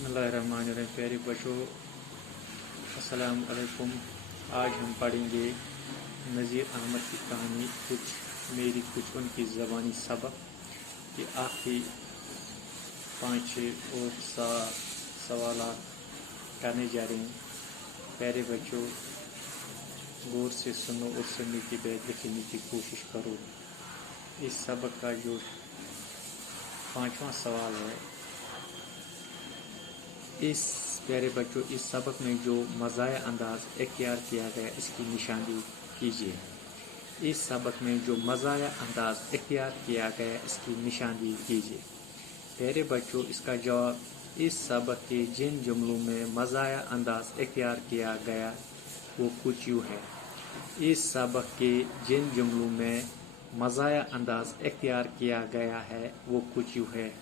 बिस्मिल्लाहिर्रहमानिर्रहीम। प्यारे बच्चों, अस्सलाम वालेकुम। आज हम पढ़ेंगे नज़ीर अहमद की कहानी कुछ उनकी ज़बानी सबक के आखिरी 5-6 और सवाल करने जा रहे हैं। प्यारे बच्चों, गौर से सुनो और सुनने के बाद लिखने की कोशिश करो। इस सबक का जो 5वां सवाल है, इस प्यारे बच्चों, इस सबक में जो मज़ाया अंदाज इख्तियार किया गया इसकी निशानी कीजिए। इस सबक में जो मज़ाया अंदाज इख्तियार किया गया इसकी निशानी कीजिए। प्यारे बच्चों, इसका जवाब, इस सबक के जिन जुमलों में मज़ाया अंदाज इख्तियार किया गया वो कुछ यूँ है। इस सबक के जिन जुमलों में मज़ाया अंदाज इख्तियार किया गया है वो कुछ यूँ है।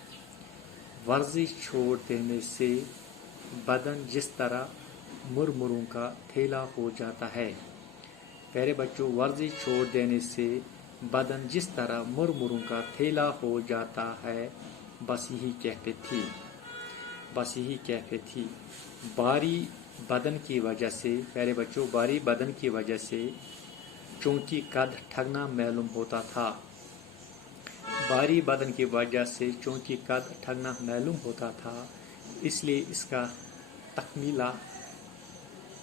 वर्जिश छोड़ देने से बदन जिस तरह मुरमुरों का थैला हो जाता है। प्यारे बच्चों, वर्जिश छोड़ देने से बदन जिस तरह मुरमुरों का थैला हो जाता है, बस यही कैफियत थी। भारी बदन की वजह से, प्यारे बच्चों, भारी बदन की वजह से चूंकि कद ठगना मालूम होता था। भारी बदन की वजह से चूंकि कद ठगना मालूम होता था, इसलिए इसका तकमीला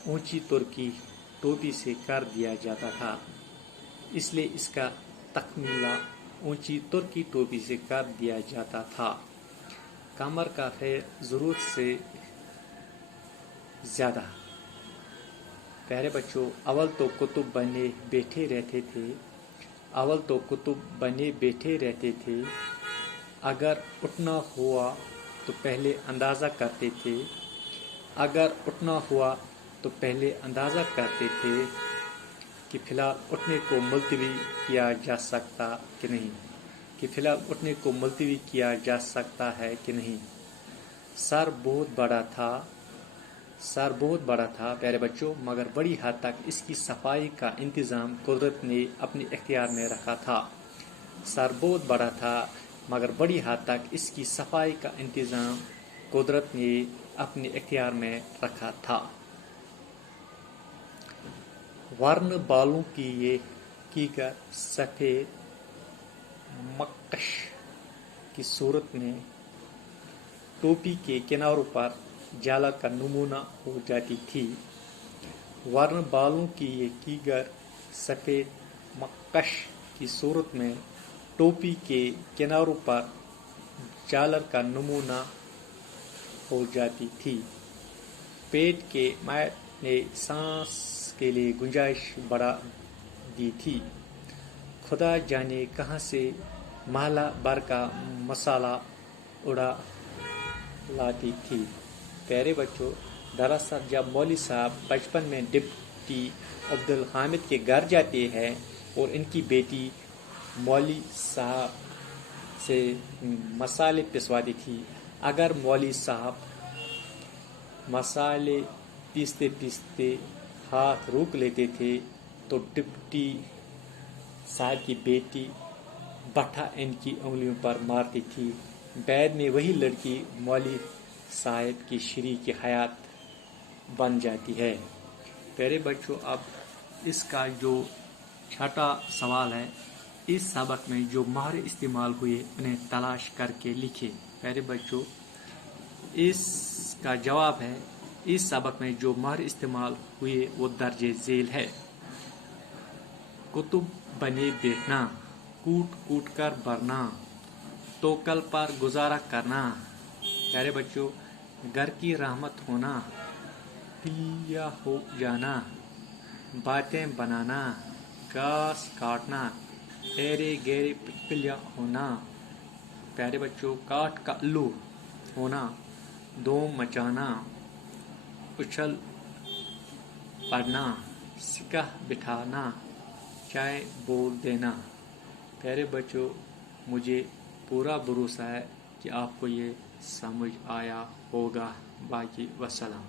ऊंची तुर्की टोपी से कर दिया जाता था। कमर का फेर जरूरत से ज्यादा। प्यारे बच्चों, अव्वल तो कुतुब बने बैठे रहते थे। अगर उठना हुआ तो पहले अंदाज़ा करते थे कि फ़िलहाल उठने को मुलतवी किया जा सकता है कि नहीं। सर बहुत बड़ा था प्यारे बच्चों, मगर बड़ी हद तक इसकी सफाई का इंतज़ाम कुदरत ने अपने इख्तियार में रखा था। सर बहुत बड़ा था मगर बड़ी हद तक इसकी सफाई का इंतज़ाम कुदरत ने अपने इख्तियार में रखा था। वर्ण बालों की सफ़ेद मक्कश की सूरत में टोपी के किनारों पर जाला का नमूना हो जाती थी। वर्ण बालों की ये कीगर सफ़ेद मक्कश की सूरत में टोपी के किनारों पर जालर का नमूना हो जाती थी। पेट के मैट ने सांस के लिए गुंजाइश बढ़ा दी थी। खुदा जाने कहाँ से महला भर का मसाला उड़ा लाती थी। प्यारे बच्चों, दरअसल जब मौलवी साहब बचपन में डिप्टी अब्दुल हामिद के घर जाते हैं और इनकी बेटी मौलवी साहब से मसाले पिसवाती थी, अगर मौलवी साहब मसाले पीसते हाथ रोक लेते थे तो डिप्टी साहब की बेटी बट्ठा इनकी उंगलियों पर मारती थी। बाद में वही लड़की मौलवी साहब की शरीक हयात बन जाती है। प्यारे बच्चों, अब इसका जो 6वां सवाल है, इस सबक में जो मोहरे इस्तेमाल हुए उन्हें तलाश करके लिखे। प्यारे बच्चों, इसका जवाब है, इस सबक में जो मोहरे इस्तेमाल हुए वो दर्जे झेल है। कुतुब बने बैठना, कूट कर भरना, तोकल पर गुजारा करना। प्यारे बच्चों, घर की रहमत होना, पिया हो जाना, बातें बनाना, घास काटना, एरे गहरे पिलिया होना। प्यारे बच्चों, काट का उल्लू होना, धूम मचाना, उछल पड़ना, सिक्का बिठाना, चाय बोल देना। प्यारे बच्चों, मुझे पूरा भरोसा है कि आपको ये समझ आया होगा। बाकी वसलाम।